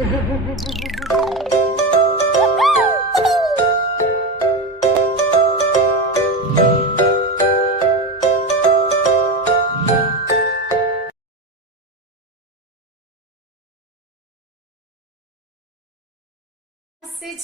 Namaste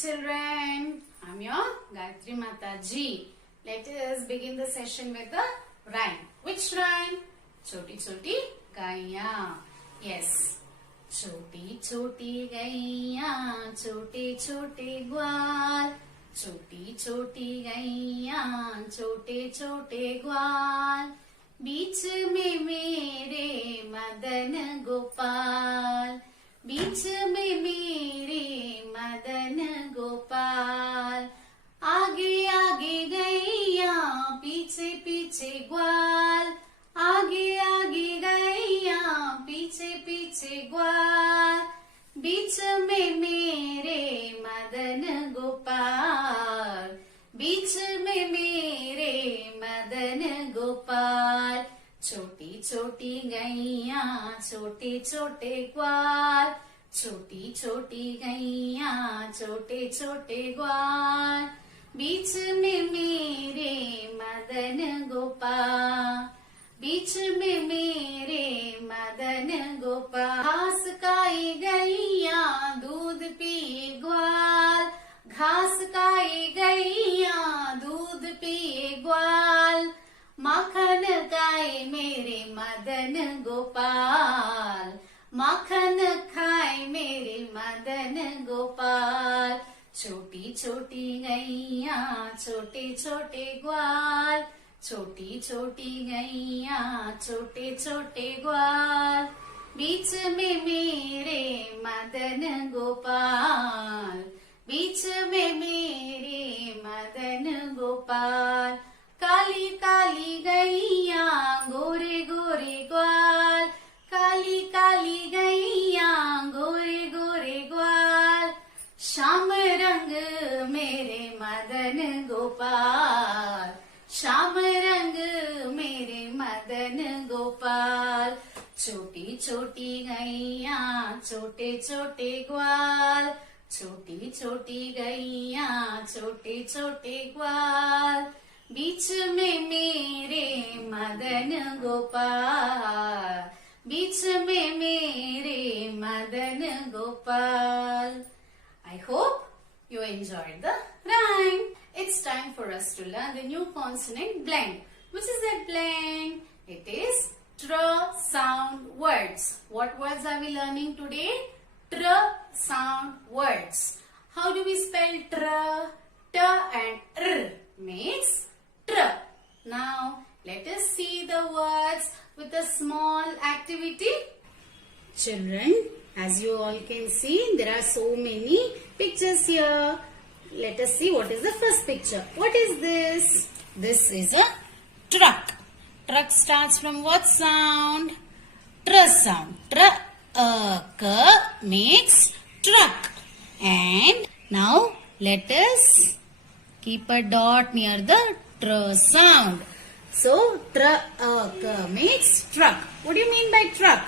children, I'm your Gayatri Mataji. Let us begin the session with the rhyme. Which rhyme? Choti choti gaiya. Yes. Choti choti gaiya, chote chote ग्वाल. Choti choti gaiya, chote chote ग्वाल. बीच में मेरे मदन गोपाल. बीच में मेरे मदन गोपाल. आगे आगे गैया, पीछे पीछे ग्वाल. आगे आगे गैया, पीछे पीछे ग्वाल. बीच में मेरे मदन गोपाल. बीच में मेरे मदन गोपाल. छोटी छोटी गैया, छोटे छोटे ग्वाल. छोटी छोटी गैया, छोटे छोटे ग्वाल. बीच में मेरे मदन गोपाल. बीच में मेरे मदन गोपाल. घास खाए गैया, दूध पिए ग्वाल. घास खाए गैया, दूध पिए ग्वाल. माखन खाए मेरे मदन गोपाल. माखन खाए मेरे मदन गोपाल. छोटी छोटी गैया, छोटे छोटे ग्वाल. छोटी छोटी गैया, छोटे छोटे ग्वाल. बीच में मेरे मदन गोपाल. बीच में मेरे मदन गोपाल. काली काली गैया, गोरे गोरे ग्वाल. काली काली गैया, गोरे गोरे ग्वाल. श्याम रंग मेरे मदन गोपाल. श्याम रंग मेरे मदन गोपाल. छोटी छोटी गैया, छोटे छोटे ग्वाल. छोटी छोटी गैया, छोटे छोटे ग्वाल. बीच में मेरे मदन गोपाल. बीच में मेरे Madan Gopal. I hope you enjoyed the rhyme. It's time for us to learn the new consonant blend. Which is that blend? It is tr sound words. What words are we learning today? Tr sound words. How do we spell tr? T and r makes tr. Now let us see the words with a small activity. Children, as you all can see, there are so many pictures here. Let us see what is the first picture. What is this? This is a truck. Truck starts from what sound? Tr sound. Tr, k makes truck. And now let us keep a dot near the tr sound. So, tr, k makes truck. What do you mean by truck?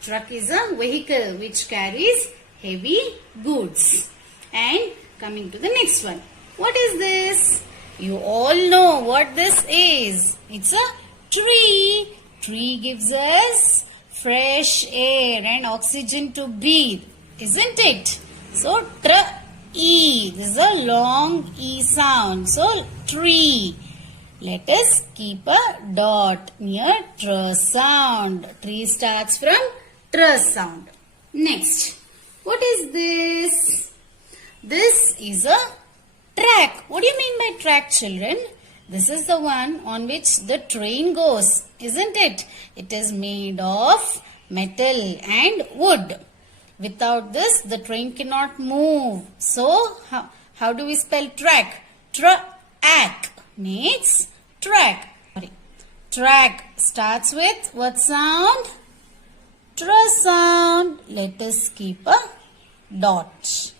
Truck is a vehicle which carries heavy goods. And coming to the next one. What is this? You all know what this is. It's a tree. Tree gives us fresh air and oxygen to breathe. Isn't it? So, e. This is a long E sound. So, tree. Let us keep a dot near tr sound. Tree starts from tr sound. Next. What is this? This is a track. What do you mean by track, children? This is the one on which the train goes, isn't it? It is made of metal and wood. Without this, the train cannot move. So, how do we spell track? Track makes track. Track starts with what sound? Tr sound. Let us keep a dot.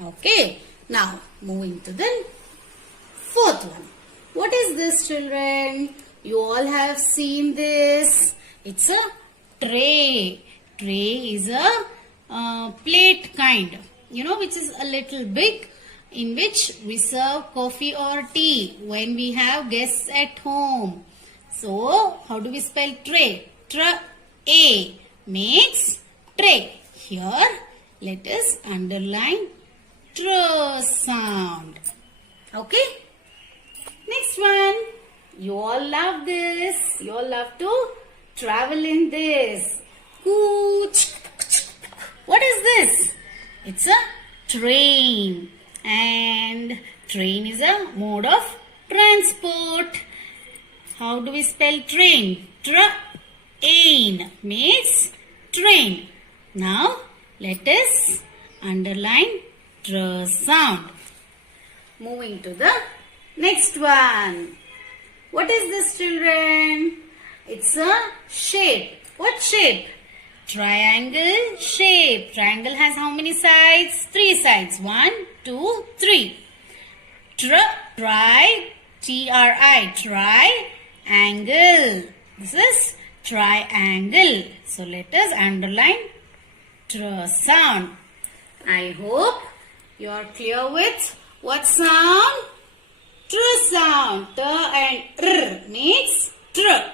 Okay. Now, moving to the fourth one. What is this, children? You all have seen this. It's a tray. Tray is a plate kind, which is a little big, in which we serve coffee or tea when we have guests at home. So, how do we spell tray? A makes tray. Here, let us underline tr sound. Okay? Next one. You all love this. You all love to travel in this. Cooch. What is this? It's a train. And train is a mode of transport. How do we spell train? Train makes train. Now let us underline tr sound. Moving to the next one. What is this, children? It's a shape. What shape? Triangle shape. Triangle has how many sides? 3 sides. 1, 2, 3. Tri, T-R-I, triangle. This is triangle. So let us underline tr sound. I hope you are clear with what sound? Tr sound. T and r means tr.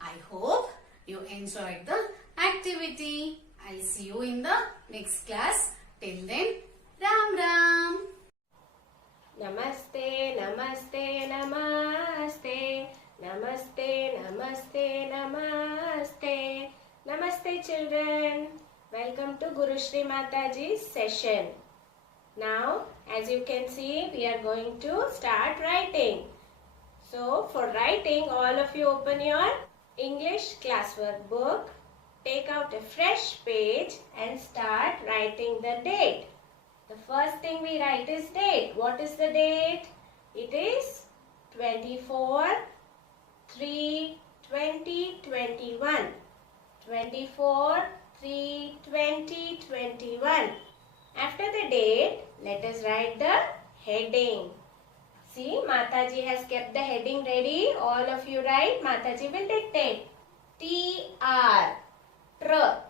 I hope you enjoyed the activity. I'll see you in the next class. Till then, Ram Ram. Namaste, namaste, namaste. Namaste, namaste, namaste. Namaste, children. Welcome to Guru Shri Mataji's session. Now, as you can see, we are going to start writing. So, for writing, all of you open your English classwork book. Take out a fresh page and start writing the date. The first thing we write is date. What is the date? It is 24/3/2021. 24/3/2021. After the date, let us write the heading. See, Mataji has kept the heading ready. All of you write. Mataji will dictate. TR. Tr.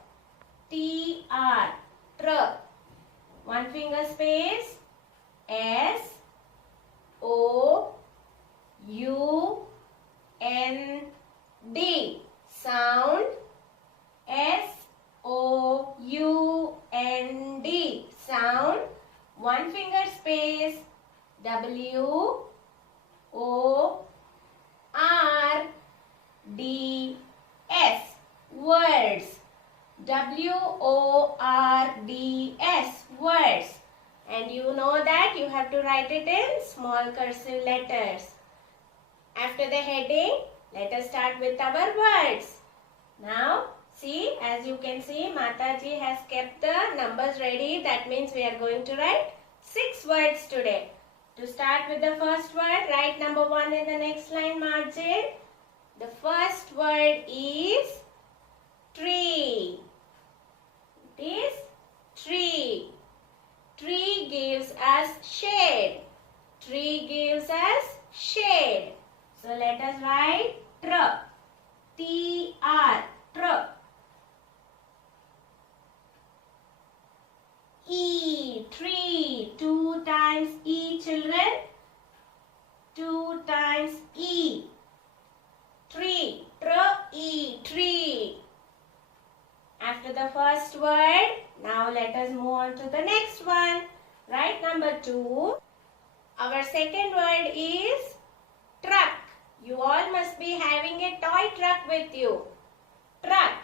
TR. Tr. One finger space. S. O. U. N. D. Sound. S. O. U. N. D. Sound. One finger space. W. O. R. D. S. Words. W-O-R-D-S. Words. And you know that you have to write it in small cursive letters. After the heading, let us start with our words. Now, see, as you can see, Mataji has kept the numbers ready. That means we are going to write 6 words today. To start with the first word, write number 1 in the next line margin. The first word is tree. It is tree. Tree gives us shade. Tree gives us shade. So let us write tr. T-R. Tr. E. Tree. 2 times E, children. 2 times E. Tree. Tr-E. Tree. After the first word, now let us move on to the next one. Write number 2. Our second word is truck. You all must be having a toy truck with you. Truck.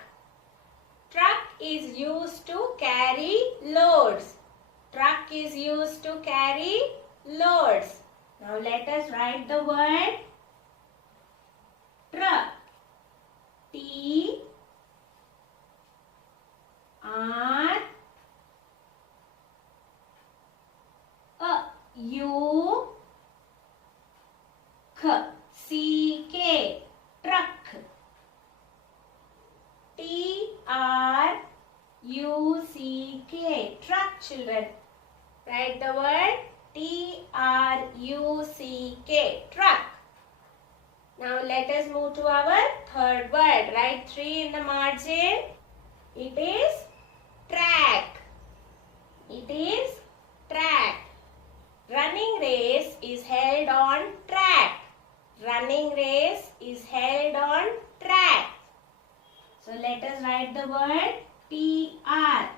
Truck is used to carry loads. Truck is used to carry loads. Now let us write the word truck. T R U K C K. Truck. T R U C K. Truck, children. Write the word T R U C K. Truck. Now let us move to our third word. Write 3 in the margin. It is track. It is track. Running race is held on track. Running race is held on track. So let us write the word T-R.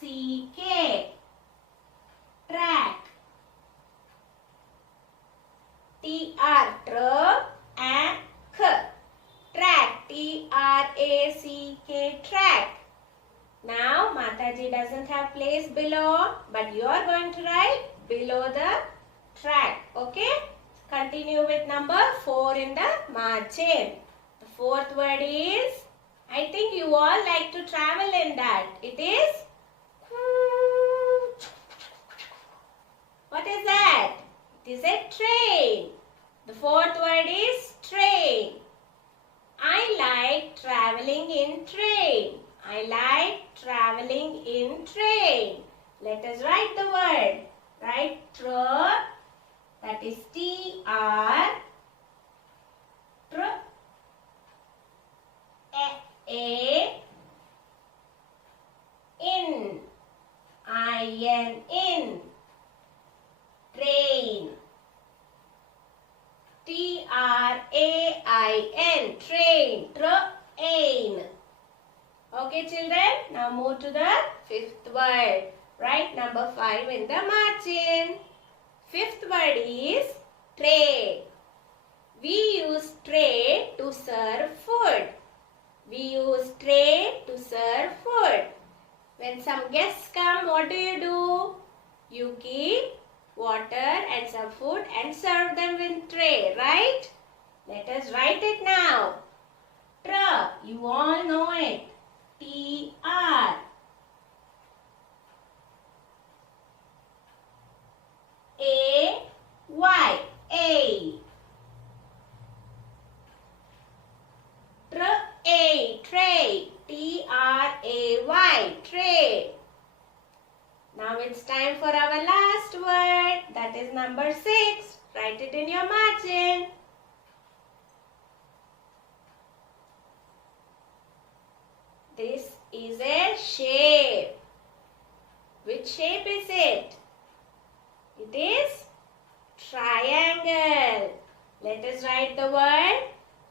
A-C-K. Track. T-R. Track. T-R-A-C-K. Track. Now Mataji doesn't have place below, but you are going to write below the track. Okay? Continue with number 4 in the margin. The fourth word is, I think you all like to travel in that. It is, what is that? It is a train. The fourth word is train. I like traveling in train. I like traveling in train. Let us write the word. Write that is T-R. In. I-N. Train. T-R-A-I-N. Train. Train. Okay, children. Now move to the fifth word. Write number 5 in the margin. Fifth word is tray. We use tray to serve food. We use tray to serve food. When some guests come, what do? You keep water and some food and serve them in tray, right? Let us write it now. You all know it. T-R. A-Y. A. Tray. T-R-A-Y. Tray. Now it's time for our last word. That is number 6. Write it in your margin. This is a shape. Which shape is it? It is triangle. Let us write the word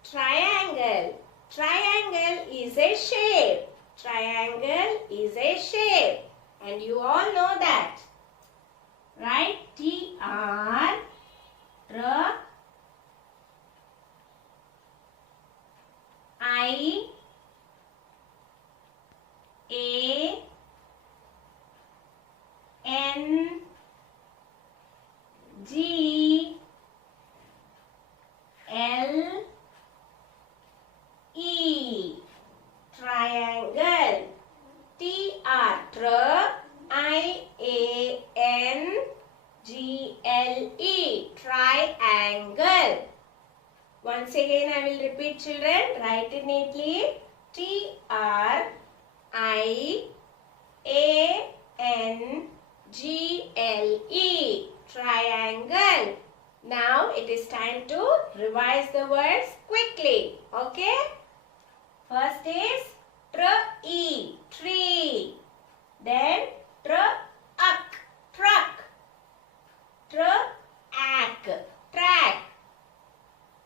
triangle. Triangle is a shape. Triangle is a shape. And you all know that. Write T-R. I A N G L E. Triangle. T-R. I-A-N-G-L-E. Triangle. Once again I will repeat, children. Write it neatly. T-R-I-A-N-G-L-E. Triangle. Now it is time to revise the words quickly. Okay? First is tree. Tree. Then truck. Truck. Track.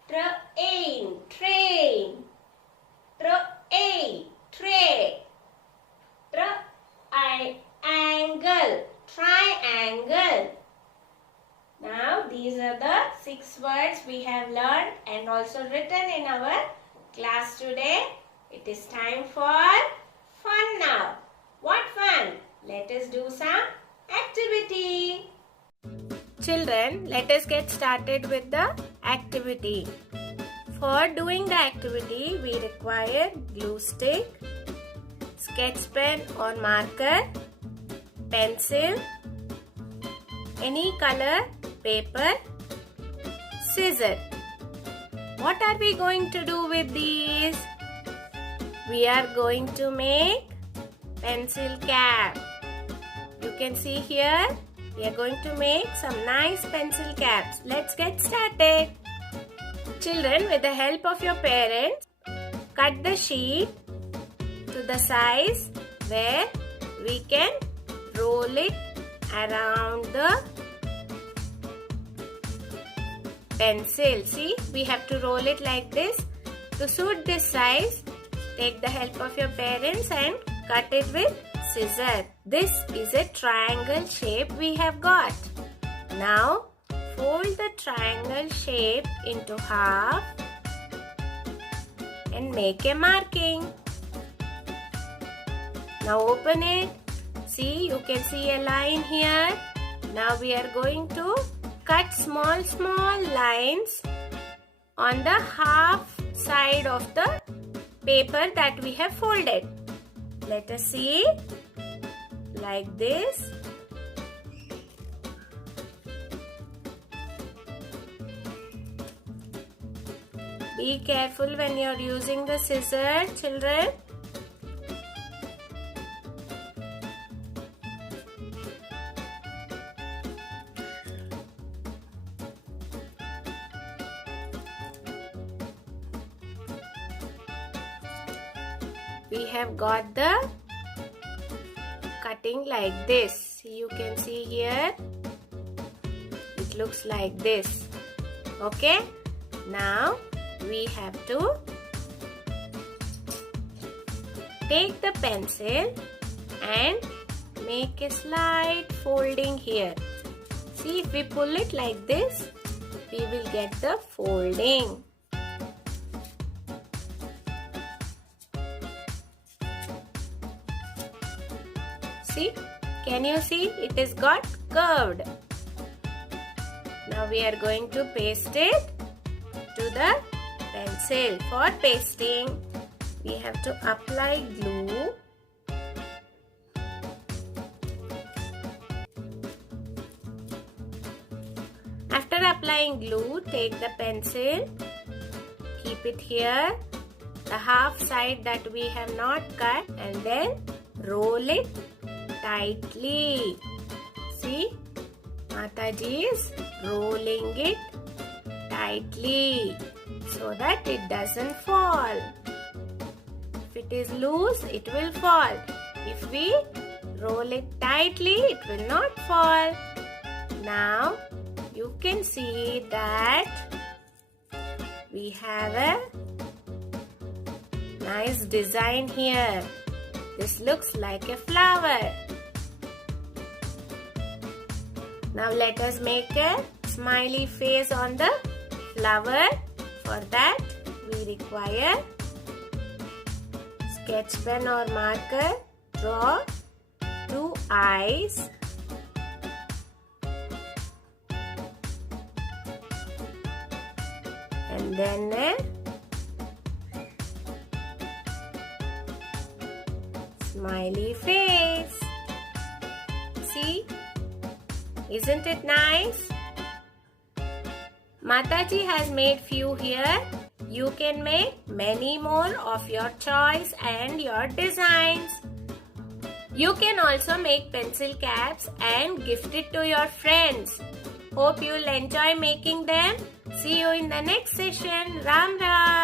Train. Tray. Triangle. Now these are the 6 words we have learned and also written in our class today. It is time for fun now. What fun? Let us do some activity. Children, let us get started with the activity. For doing the activity, we require glue stick, sketch pen or marker, pencil, any color, paper, scissor. What are we going to do with these? We are going to make pencil cap. You can see here We are going to make some nice pencil caps. Let's get started. Children, with the help of your parents, cut the sheet to the size where we can roll it around the pencil. See, we have to roll it like this. To suit this size, take the help of your parents and cut it with scissors. This is a triangle shape we have got. Now, fold the triangle shape into half and make a marking. Now open it. See, you can see a line here. Now we are going to cut small lines on the half side of the paper that we have folded. Let us see, like this. Be careful when you are using the scissors, children. We have got the cutting like this. You can see here, it looks like this. Okay, now we have to take the pencil and make a slight folding here. See, if we pull it like this, we will get the folding. See, can you see? It is got curved. Now we are going to paste it to the pencil. For pasting, we have to apply glue. After applying glue, take the pencil, keep it here, the half side that we have not cut, and then roll it tightly. See, Mataji is rolling it tightly so that it doesn't fall. If it is loose, it will fall. If we roll it tightly, it will not fall. Now you can see that we have a nice design here. This looks like a flower. Now let us make a smiley face on the flower. For that, we require sketch pen or marker. Draw 2 eyes. And then a smiley face. See? Isn't it nice? Mataji has made few here. You can make many more of your choice and your designs. You can also make pencil caps and gift it to your friends. Hope you'll enjoy making them. See you in the next session. Ram Ram.